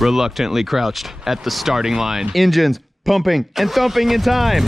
reluctantly crouched at the starting line. Engines pumping and thumping in time.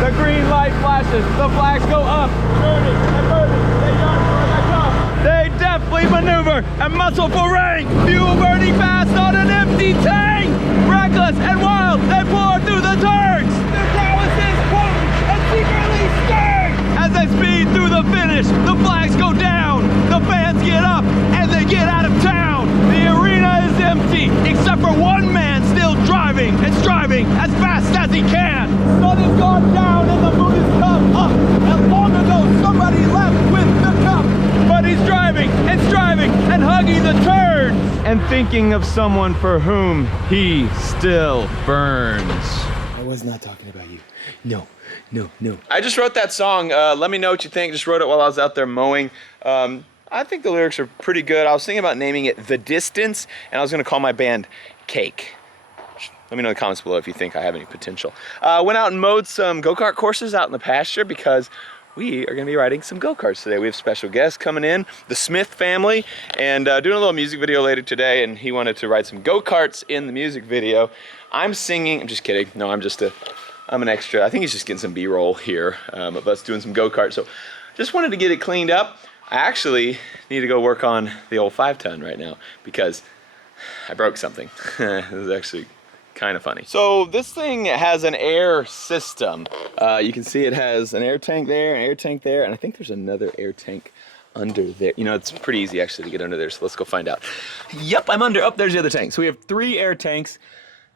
The green light flashes, the flags go up, burning and burning, they yawn for the cup. They deftly maneuver and muscle for rank, fuel burning fast on an empty tank. Reckless and wild, they pour through the turns. The prowesses quote and secretly stirred. As they speed through the finish, the flags go down, the fans get up and they get out of town. The arena is empty, except for one man still driving and striving as fast as he can. Sun has gone down and the moon has come up, and long ago somebody left with the cup. But he's driving and striving and hugging the turns and thinking of someone for whom he still burns. I was not talking about you. No, no, no. I just wrote that song. Let me know what you think. Just wrote it while I was out there mowing. I think the lyrics are pretty good. I was thinking about naming it The Distance, and I was gonna call my band Cake. Let me know in the comments below if you think I have any potential. Went out and mowed some go-kart courses out in the pasture because we are gonna be riding some go-karts today. We have special guests coming in, the Smith family, and doing a little music video later today, and he wanted to ride some go-karts in the music video. I'm singing, I'm just kidding. No, I'm an extra. I think he's just getting some B-roll here of us doing some go-karts. So just wanted to get it cleaned up. I actually need to go work on the old 5-ton right now because I broke something. This is actually kind of funny. So this thing has an air system. You can see it has an air tank there, an air tank there, and I think there's another air tank under there. You know, it's pretty easy actually to get under there, so let's go find out. Yep, I'm under. Oh, there's the other tank. So we have 3 air tanks.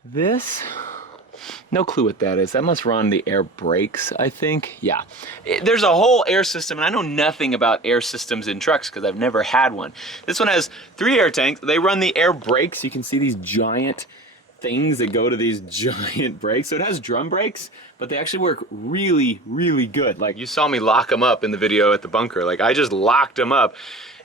This, no clue what that is. That must run the air brakes, I think. Yeah, there's a whole air system, and I know nothing about air systems in trucks because I've never had one. This one has 3 air tanks. They run the air brakes. You can see these giant things that go to these giant brakes. So it has drum brakes, but they actually work really, really good. Like you saw me lock them up in the video at the bunker. Like I just locked them up.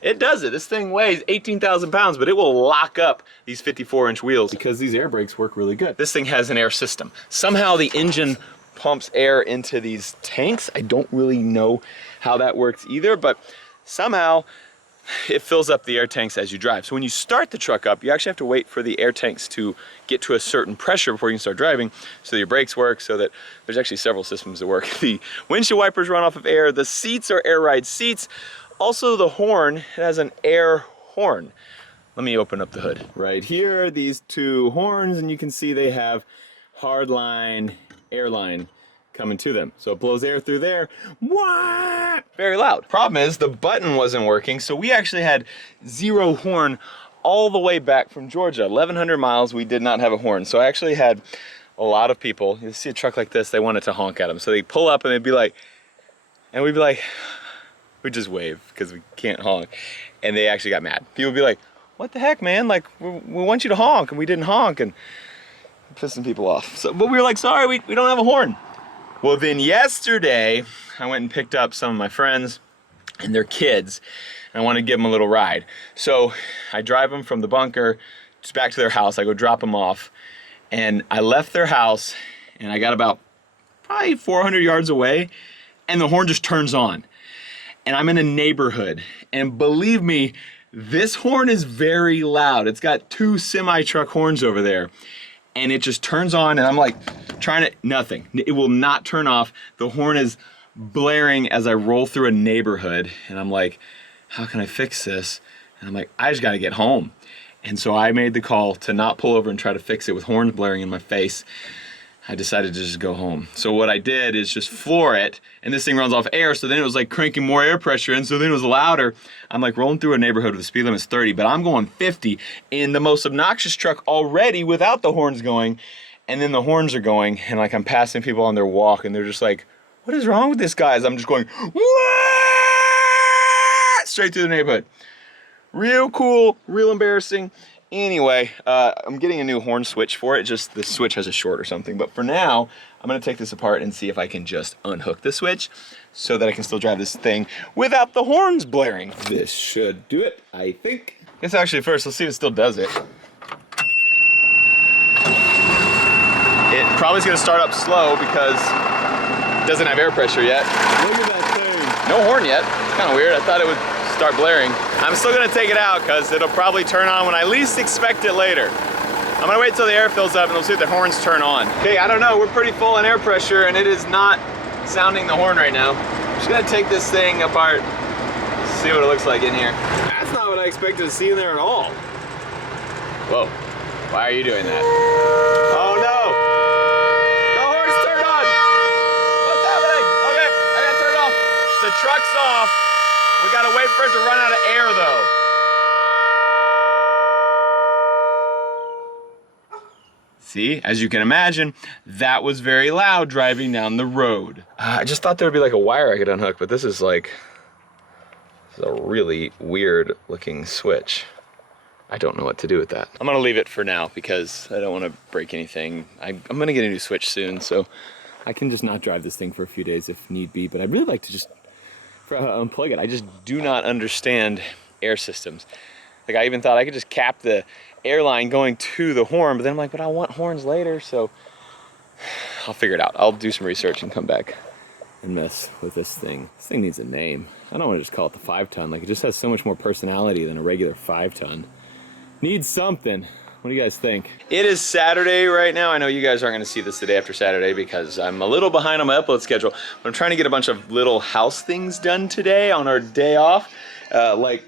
It does it. This thing weighs 18,000 pounds, but it will lock up these 54-inch wheels because these air brakes work really good. This thing has an air system. Somehow the engine pumps air into these tanks. I don't really know how that works either, but somehow it fills up the air tanks as you drive. So when you start the truck up, you actually have to wait for the air tanks to get to a certain pressure before you can start driving, so that your brakes work, so that there's actually several systems that work. The windshield wipers run off of air, the seats are air ride seats. Also the horn, it has an air horn. Let me open up the hood. Right here are these 2 horns, and you can see they have hardline, airline coming to them. So it blows air through there. What? Very loud. Problem is the button wasn't working, so we actually had 0 horn all the way back from Georgia. 1,100 miles, we did not have a horn. So I actually had a lot of people, you see a truck like this, they wanted to honk at them. So they pull up and they'd be like, and we'd be like, we just wave because we can't honk. And they actually got mad. People would be like, what the heck, man? Like, we want you to honk, and we didn't honk, and pissing people off. So, but we were like, sorry, we don't have a horn. Well, then yesterday, I went and picked up some of my friends and their kids, and I wanted to give them a little ride. So I drive them from the bunker just back to their house. I go drop them off, and I left their house, and I got about probably 400 yards away, and the horn just turns on. And I'm in a neighborhood, and believe me, this horn is very loud. It's got 2 semi-truck horns over there, and it just turns on, and I'm like trying to, nothing. It will not turn off. The horn is blaring as I roll through a neighborhood, and I'm like, how can I fix this? And I'm like, I just gotta get home. And so I made the call to not pull over and try to fix it with horns blaring in my face. I decided to just go home. So what I did is just floor it, and this thing runs off air, so then it was like cranking more air pressure in, so then it was louder. I'm like rolling through a neighborhood with the speed limit's 30, but I'm going 50 in the most obnoxious truck already without the horns going, and then the horns are going, and like I'm passing people on their walk, and they're just like, what is wrong with this guy? As I'm just going, what? Straight through the neighborhood. Real cool, real embarrassing. Anyway, I'm getting a new horn switch for it, just the switch has a short or something. But for now, I'm gonna take this apart and see if I can just unhook the switch so that I can still drive this thing without the horns blaring. This should do it, I think. I guess actually first, let's see if it still does it. It probably is gonna start up slow because it doesn't have air pressure yet. Look at that thing. No horn yet, it's kinda weird. I thought it would start blaring. I'm still gonna take it out because it'll probably turn on when I least expect it later. I'm gonna wait till the air fills up and we'll see if the horns turn on. Okay, I don't know, we're pretty full on air pressure and it is not sounding the horn right now. I'm just gonna take this thing apart, see what it looks like in here. That's not what I expected to see in there at all. Whoa, why are you doing that? Oh no! The horns turned on! What's happening? Okay, I gotta turn it off. The truck's off. We gotta wait for it to run out of air though. See, as you can imagine, that was very loud driving down the road. I just thought there would be like a wire I could unhook, but this is a really weird looking switch. I don't know what to do with that. I'm gonna leave it for now because I don't wanna break anything. I'm gonna get a new switch soon, so I can just not drive this thing for a few days if need be, but I'd really like to just unplug it. I just do not understand air systems. Like I even thought I could just cap the airline going to the horn, but then I'm like, but I want horns later, so I'll figure it out. I'll do some research and come back and mess with this thing. This thing needs a name. I don't want to just call it the 5-ton. Like it just has so much more personality than a regular 5-ton. Needs something. What do you guys think? It is Saturday right now. I know you guys aren't gonna see this the day after Saturday because I'm a little behind on my upload schedule, but I'm trying to get a bunch of little house things done today on our day off. Like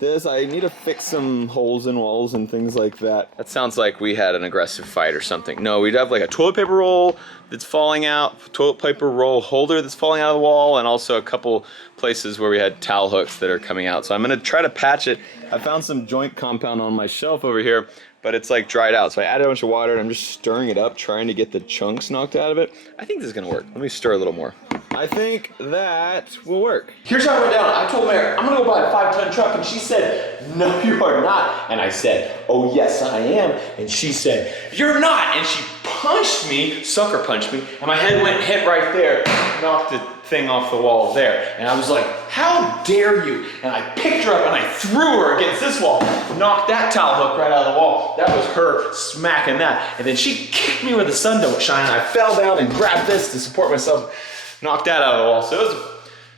this, I need to fix some holes in walls and things like that. That sounds like we had an aggressive fight or something. No, we'd have like a toilet paper roll that's falling out, toilet paper roll holder that's falling out of the wall, and also a couple places where we had towel hooks that are coming out. So I'm gonna try to patch it. I found some joint compound on my shelf over here, but it's like dried out. So I added a bunch of water and I'm just stirring it up, trying to get the chunks knocked out of it. I think this is gonna work. Let me stir a little more. I think that will work. Here's how I went down. I told Mary, I'm gonna go buy a 5-ton truck, and she said, no, you are not. And I said, oh yes, I am. And she said, you're not. And she punched me, sucker punched me, and my head went hit right there, knocked the thing off the wall there. And I was like, how dare you? And I picked her up and I threw her against this wall, knocked that towel hook right out of the wall. That was her smacking that. And then she kicked me where the sun don't shine, and I fell down and grabbed this to support myself, knocked that out of the wall. So it was a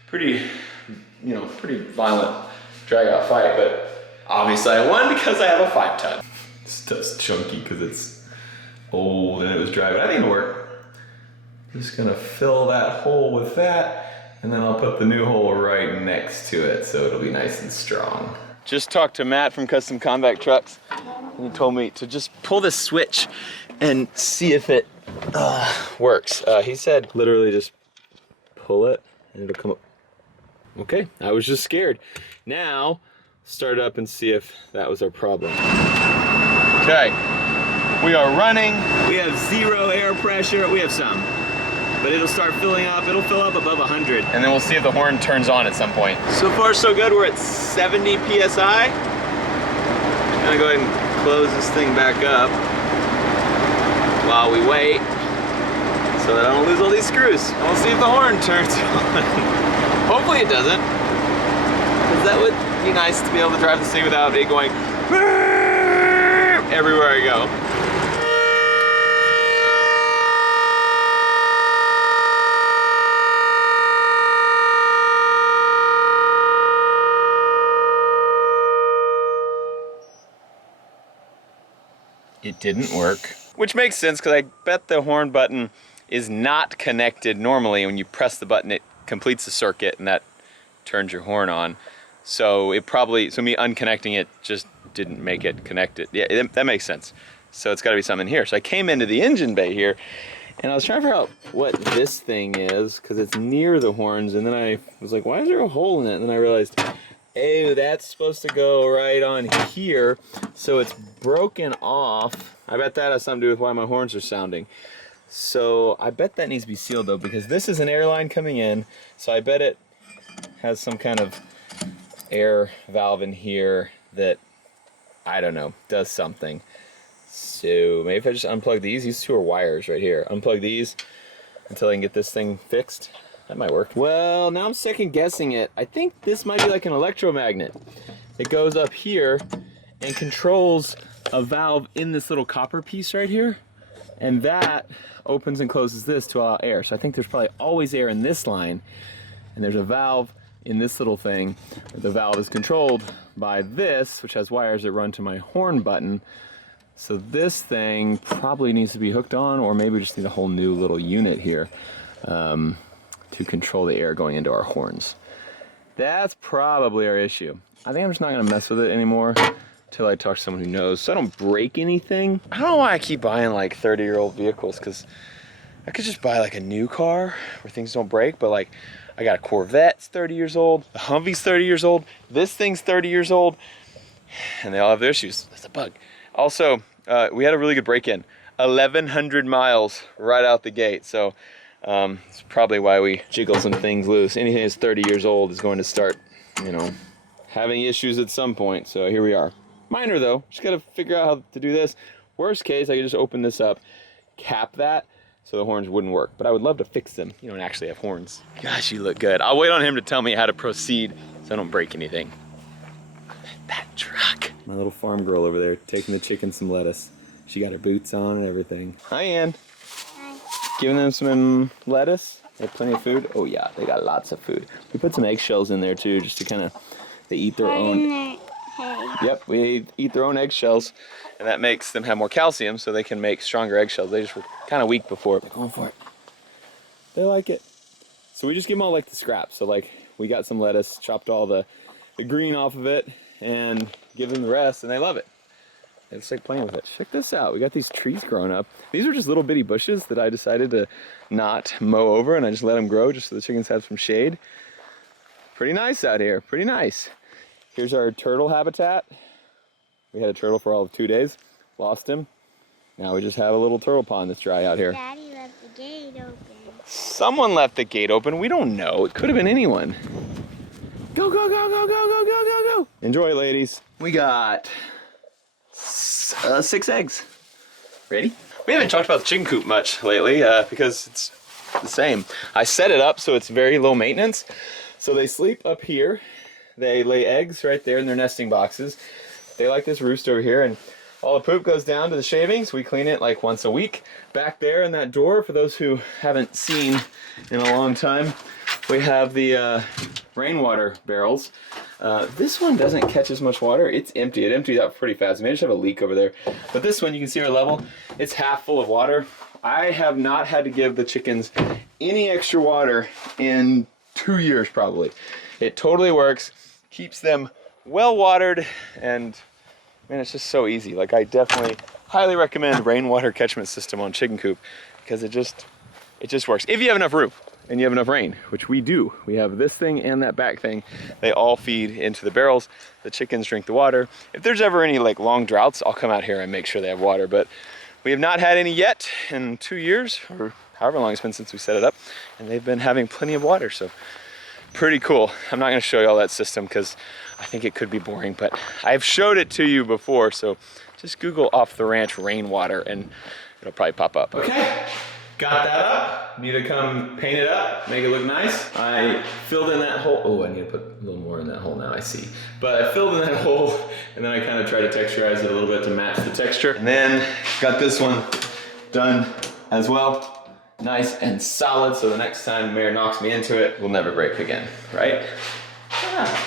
pretty, pretty violent drag out fight, but obviously I won because I have a 5-ton. This stuff's chunky because it's old and it was dry, but I think it'll work. Just gonna fill that hole with that, and then I'll put the new hole right next to it so it'll be nice and strong. Just talked to Matt from Custom Combat Trucks, and he told me to just pull this switch and see if it works. He said literally just pull it and it'll come up. Okay, I was just scared. Now, start up and see if that was our problem. Okay, we are running. We have 0 air pressure. We have some, but it'll start filling up. It'll fill up above 100. And then we'll see if the horn turns on at some point. So far, so good. We're at 70 PSI. I'm gonna go ahead and close this thing back up while we wait, so that I don't lose all these screws. And we'll see if the horn turns on. Hopefully it doesn't, because that would be nice to be able to drive this thing without it going everywhere I go. It didn't work. Which makes sense, because I bet the horn button is not connected normally. When you press the button, it completes the circuit and that turns your horn on. So me unconnecting it just didn't make it connected. Yeah, that makes sense. So it's gotta be something here. So I came into the engine bay here and I was trying to figure out what this thing is, because it's near the horns, and then I was like, why is there a hole in it? And then I realized, oh, that's supposed to go right on here. So it's broken off. I bet that has something to do with why my horns are sounding. So I bet that needs to be sealed though, because this is an air line coming in. So I bet it has some kind of air valve in here that, I don't know, does something. So maybe if I just unplug these 2 are wires right here. Unplug these until I can get this thing fixed. That might work. Well, now I'm second guessing it. I think this might be like an electromagnet. It goes up here and controls a valve in this little copper piece right here. And that opens and closes this to allow air. So I think there's probably always air in this line. And there's a valve in this little thing. The valve is controlled by this, which has wires that run to my horn button. So this thing probably needs to be hooked on, or maybe we just need a whole new little unit here to control the air going into our horns. That's probably our issue. I think I'm just not gonna mess with it anymore until I talk to someone who knows, so I don't break anything. I don't know why I keep buying like 30-year-old vehicles, because I could just buy like a new car where things don't break, but like I got a Corvette's 30 years old, the Humvee's 30 years old, this thing's 30 years old, and they all have their issues. That's a bug. Also, we had a really good break-in. 1,100 miles right out the gate, so it's probably why we jiggle some things loose. Anything that's 30 years old is going to start, you know, having issues at some point, so here we are. Minor though, just gotta figure out how to do this. Worst case, I could just open this up, cap that, so the horns wouldn't work. But I would love to fix them. You don't actually have horns. Gosh, you look good. I'll wait on him to tell me how to proceed so I don't break anything. That truck. My little farm girl over there taking the chickens some lettuce. She got her boots on and everything. Hi, Ann. Hi. Giving them some lettuce. They have plenty of food. Oh yeah, they got lots of food. We put some eggshells in there too, just to kind of, they eat their own. Yep, we eat their own eggshells, and that makes them have more calcium, so they can make stronger eggshells. They just were kind of weak before. They're going for it. They like it. So we just give them all like the scraps. So like we got some lettuce, chopped all the green off of it, and give them the rest, and they love it. They just like playing with it. Check this out. We got these trees growing up. These are just little bitty bushes that I decided to not mow over, and I just let them grow just so the chickens have some shade. Pretty nice out here. Pretty nice. Here's our turtle habitat. We had a turtle for all of 2 days, lost him. Now we just have a little turtle pond that's dry out here. Daddy left the gate open. Someone left the gate open. We don't know. It could have been anyone. Go, go, go, go, go, go, go, go, go. Enjoy, ladies. We got 6 eggs. Ready? We haven't talked about the chicken coop much lately because it's the same. I set it up so it's very low maintenance. So they sleep up here. They lay eggs right there in their nesting boxes. They like this roost over here, and all the poop goes down to the shavings. We clean it like once a week. Back there in that door, for those who haven't seen in a long time, we have the Rainwater Barrels. This one doesn't catch as much water. It's empty. It empties out pretty fast. Maybe I just have a leak over there. But this one, you can see our level. It's half full of water. I have not had to give the chickens any extra water in 2 years probably. It totally works. Keeps them well watered, and man, it's just so easy. Like, I definitely highly recommend rainwater catchment system on chicken coop because it just works. If you have enough room and you have enough rain, which we do. We have this thing and that back thing. They all feed into the barrels. The chickens drink the water. If there's ever any like long droughts, I'll come out here and make sure they have water, but we have not had any yet in 2 years, or however long it's been since we set it up, and they've been having plenty of water, so pretty cool. I'm not gonna show you all that system because I think it could be boring, but I've showed it to you before, so just Google Off the Ranch Rainwater and it'll probably pop up. Okay, got that up. Need to come paint it up, make it look nice. I filled in that hole. Oh, I need to put a little more in that hole now, I see. But I filled in that hole, and then I kind of tried to texturize it a little bit to match the texture. And then got this one done as well. Nice and solid, so the next time Mare knocks me into it, we'll never break again, right? Yeah.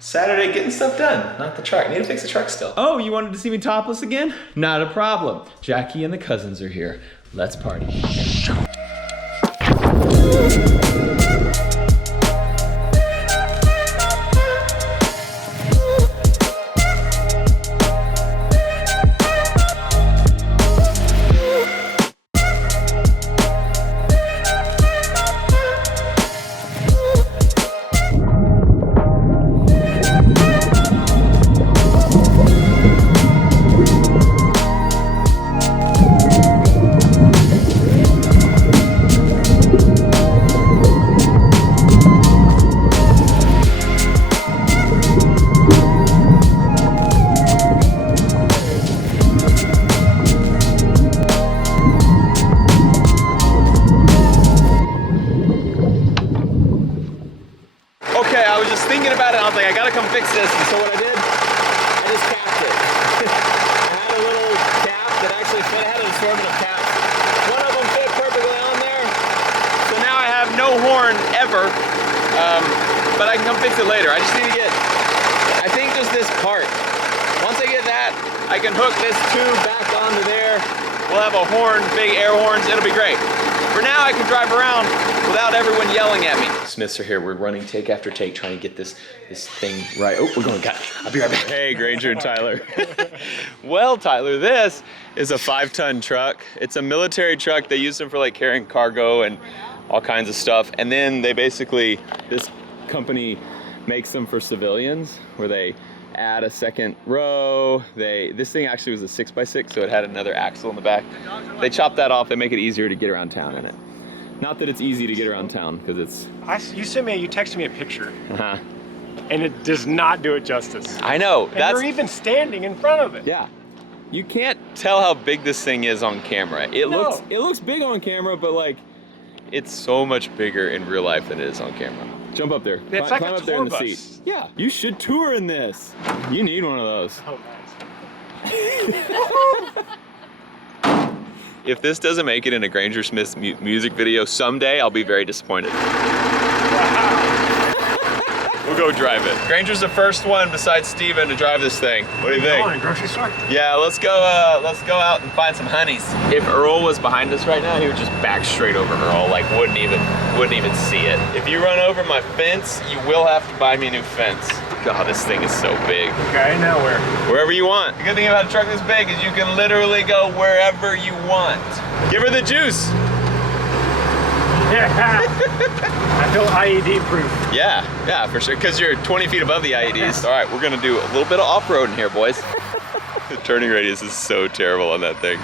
Saturday getting stuff done, not the truck. Need to fix the truck still. Oh, you wanted to see me topless again? Not a problem. Jackie and the cousins are here. Let's party. I gotta come fix this, and so what I did, I just capped it. I had a little cap that actually fit. I had an assortment of caps. One of them fit perfectly on there, so now I have no horn ever, but I can come fix it later. I just need to get, I think just this part Once I get that, I can hook this tube back onto there. We'll have a horn, big air horns, it'll be great. For now, I can drive around without everyone yelling at me. Smiths are here, we're running take after take, trying to get this thing right. Oh, we're going, I'll be right back. Hey, Granger and Tyler. Well, Tyler, this is a 5-ton truck. It's a military truck. They use them for like carrying cargo and all kinds of stuff. And then they basically, this company makes them for civilians where they add a second row. This thing actually was a 6x6, so it had another axle in the back. They chop that off, they make it easier to get around town in it. Not that it's easy to get around town, because it's... You texted me a picture, and it does not do it justice. I know. And we're even standing in front of it. Yeah. You can't tell how big this thing is on camera. It looks big on camera, but like, it's so much bigger in real life than it is on camera. Jump up there. It's Climb like a up there tour in the bus. seat. Yeah, you should tour in this. You need one of those. Oh, nice. If this doesn't make it in a Granger Smith music video someday, I'll be very disappointed. We'll go drive it. Granger's the first one besides Steven to drive this thing. What do you think? Going to a grocery store? Yeah, let's go out and find some honeys. If Earl was behind us right now, he would just back straight over Earl, like wouldn't even see it. If you run over my fence, you will have to buy me a new fence. God, this thing is so big. Okay, now where? Wherever you want. The good thing about a truck this big is you can literally go wherever you want. Give her the juice. Yeah. I feel IED proof. Yeah, for sure, because you're 20 feet above the IEDs. All right, we're gonna do a little bit of off-roading here, boys. The turning radius is so terrible on that thing.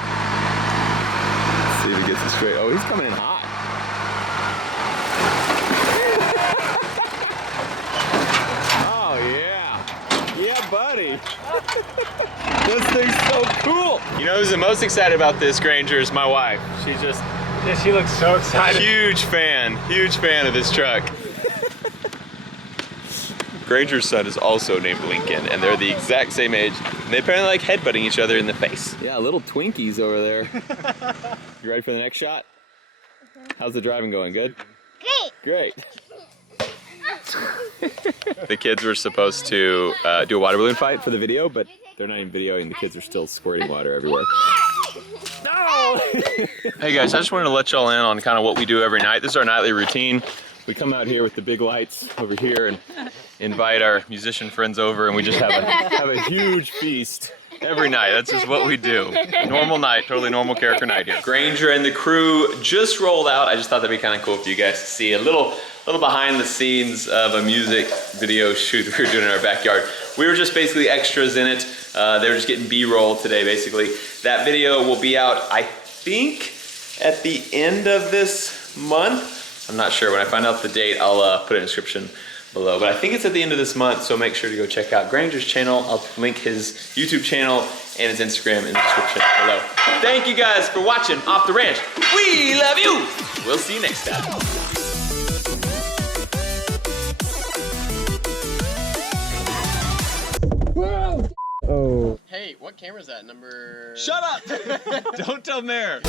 Let's see if he gets it straight. Oh, he's coming in hot. Oh, yeah. Yeah, buddy. This thing's so cool. You know who's the most excited about this, Granger, is my wife. She's just... Yeah, she looks so excited. Huge fan of this truck. Granger's son is also named Lincoln, and they're the exact same age. And they apparently like headbutting each other in the face. Yeah, little Twinkies over there. You ready for the next shot? How's the driving going? Good? Great. Great. The kids were supposed to do a water balloon fight for the video, but they're not even videoing. The kids are still squirting water everywhere. No! Hey guys, I just wanted to let y'all in on kind of what we do every night. This is our nightly routine. We come out here with the big lights over here and invite our musician friends over, and we just have a huge feast every night. That's just what we do. Normal night, totally normal character night here. Granger and the crew just rolled out. I just thought that'd be kind of cool for you guys to see a little behind the scenes of a music video shoot that we were doing in our backyard. We were just basically extras in it. They were just getting B-roll today, basically. That video will be out, I think, at the end of this month. I'm not sure. When I find out the date, I'll put it in the description below. But I think it's at the end of this month, so make sure to go check out Granger's channel. I'll link his YouTube channel and his Instagram in the description below. Thank you guys for watching Off the Ranch. We love you. We'll see you next time. Oh. Hey, what camera is that? Number... Shut up! Don't tell Mayor.